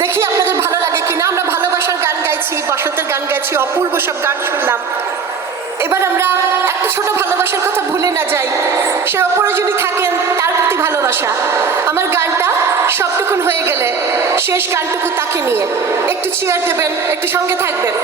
দেখি আপনাদের ভালো লাগে কিনা। আমরা ভালোবাসার গান গাইছি, বসন্তের গান গাইছি, অপূর্ব সব গান শুনলাম। এবার আমরা একটা ছোট ভালোবাসার কথা ভুলে না যাই। সে অপরে যদি থাকেন তার প্রতি ভালোবাসা। আমার গানটা সবটুকুন হয়ে গেলে শেষ গানটুকু তাকে নিয়ে একটু চেয়ার দেবেন, একটু সঙ্গে থাকবেন।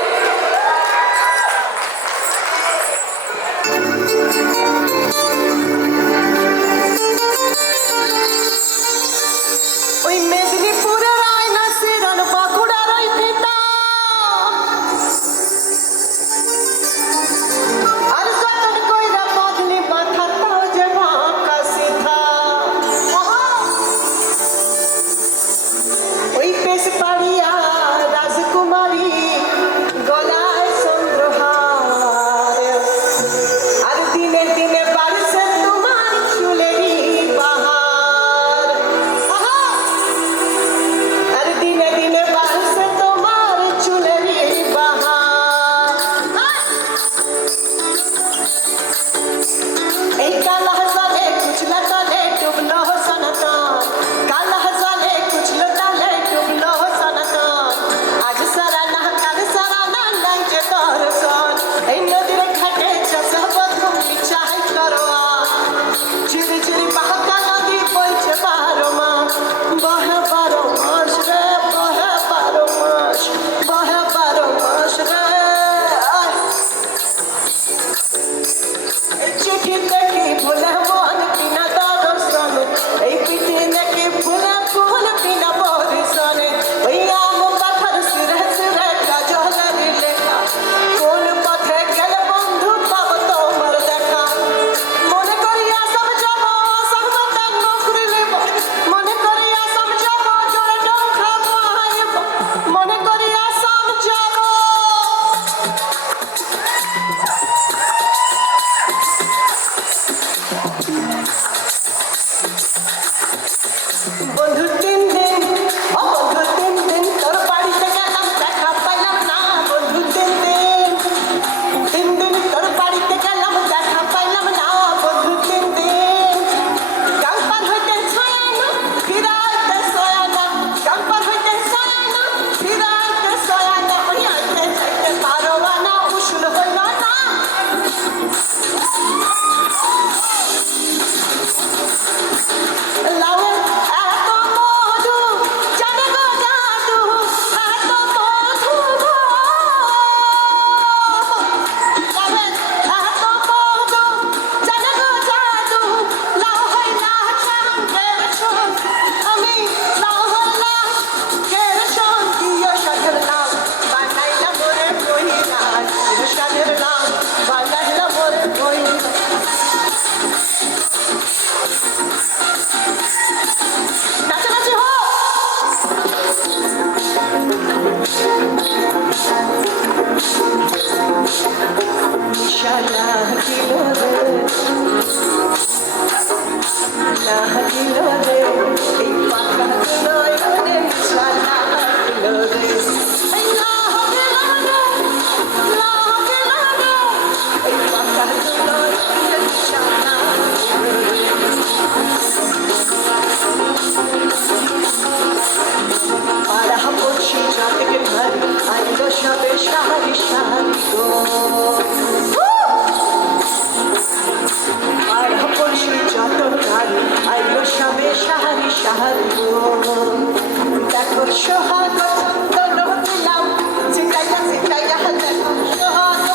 ওই মেদিনীপুরের আয়না সিরন বাঁকুড়ার ওই পিতা, আর যতন কইরা বদলি মাথা তাও যে বাঁকা সিধা। ওই পেশ পাড়িয়া রাজকুমারী গলায় চন্দ্রহার, আর দিনে দিনে বাড়ছে তোমার চুলেরই বাহার। আর দিনে দিনে বাড়ছে তোমার চুলেরই বাহার। এই কালা জলে কুচলা তলে ডুবলো সনাতন, কালা জলে কুচলো তলে ডুবলো সনাতন। আজ সারা না কাল সারা না নাই যে দর্শন, এই নদীর ঘাটে চষা বধু চাই করোয়া। ঝিরি ঝিরি বাঁকা নদী বইছে 12 মাস, বহে 12 মাস রে, বহে 12 মাস, বহে 12 মাস রে। চিঠি দেখি ভুলে মন কিনা দর্শন, এই পিঠে দেখি ভুলে ফুল কিনা পরিশনে। ওই আম পাখার সুরে সুরে কাজলের লেখা, কোন পথে গেলে বন্ধু পাবো তোমার দেখা। মনে করিয়া সমঝাব সহমতার নৌকরি নেব, মনে করিয়া সমঝাব জোরে ডঙ্কা বহাইব, মনে করিয়া সমঝাব। বন্ধু 3 দিন, ও বন্ধু 3 দিন তোর বাড়িতে গেলাম দেখা পাইলাম না। বন্ধু 3 দিন, 3 দিন তোর বাড়িতে গেলাম দেখা পাইলাম না। বন্ধু 3 দিন, গান পার হইতে ছায়া না, ফিরাইতে সয়া না। গান পার হইতে ছায়া না, ফিরাইতে সয়া না। ওই আইতে যাইতে পারবা না, উসুল হইল না। লাউয়ের এত মধু জানে গো জাদু, এত মধু গো। লাউয়ের এত মধু জানে গো জাদু, লাউ হইলা সঙ্গের সঙ্গ। আমি লাউ হইলা কের সঙ্গীয় সাথের নাম বানাইলাম মোরে কইরা, সাথের নাম বানাইলাম মোরে কইরা। নাচানাচি হোক। নিশা লাগিল রে, লাগিল রে, এই পাখা নয়নে নিশা লাগিল রে। এই লাগিল রে, লাগিল রে, এই পাখা নয়নে নিশা লাগিল রে। পাড়া পড়শি যাদের ঘর আইলো সবে সারি সারি গো। পাড়া পড়শি যত ঘর আইলো সবে সারি সারি গো। দেখো সোহাগ দোল দিলাম চিটাইয়া চিটাইয়া, দেখো সোহাগ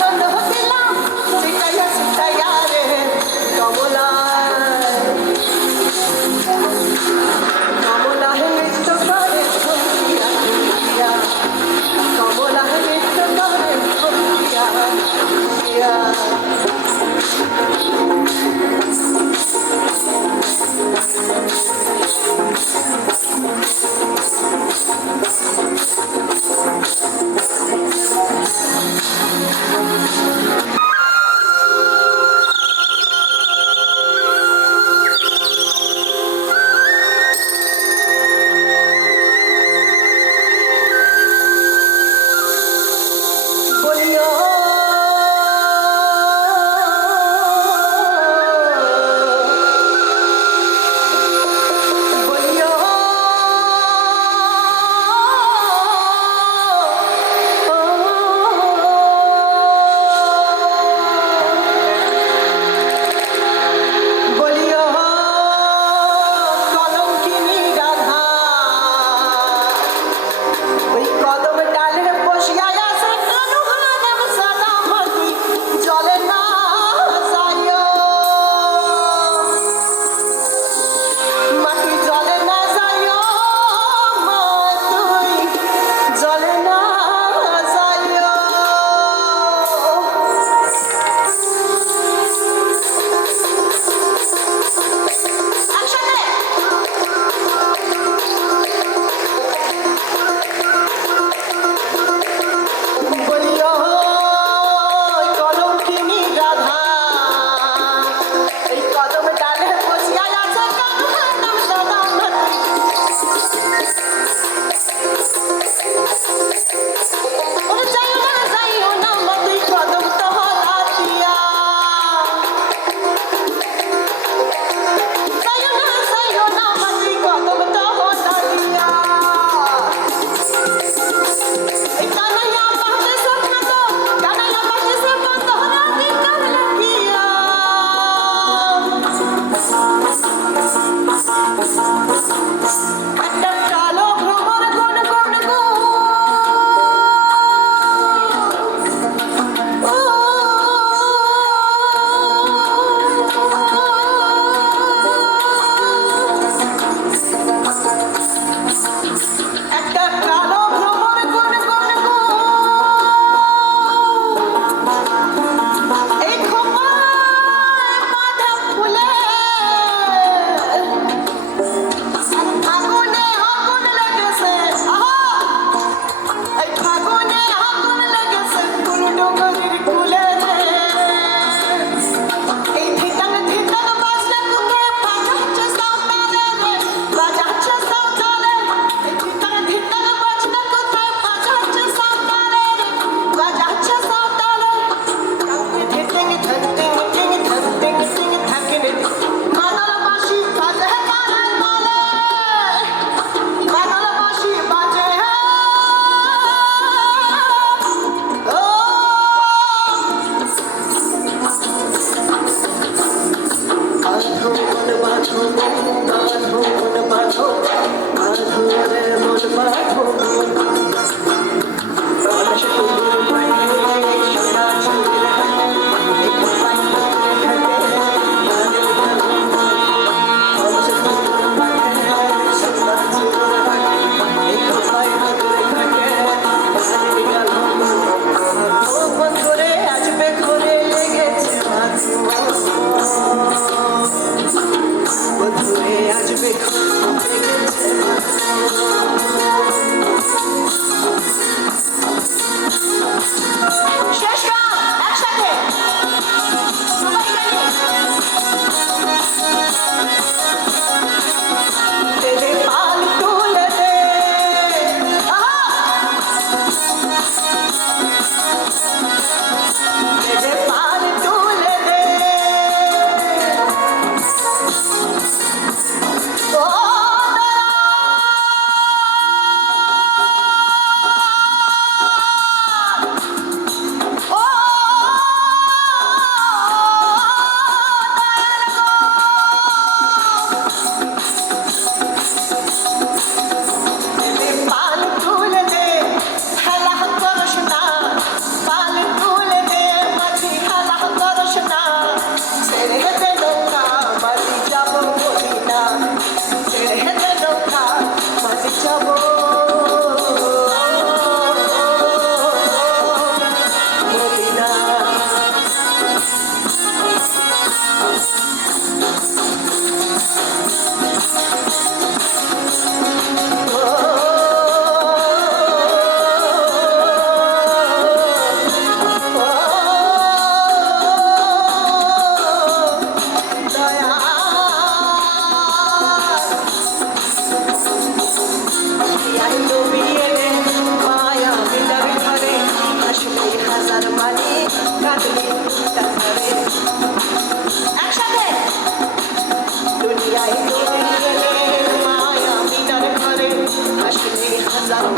দোল দিলাম চিটাইয়া চিটাইয়া রে। কমলা কমলা নৃত্য করে ঘুমিয়া ঘুমিয়া, কমলা নৃত্য করে ঘুমিয়া ঘুমিয়া।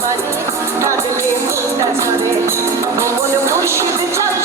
মানে কাঁদলে মুক্তা ঝরে মন মুর্শিদ চাল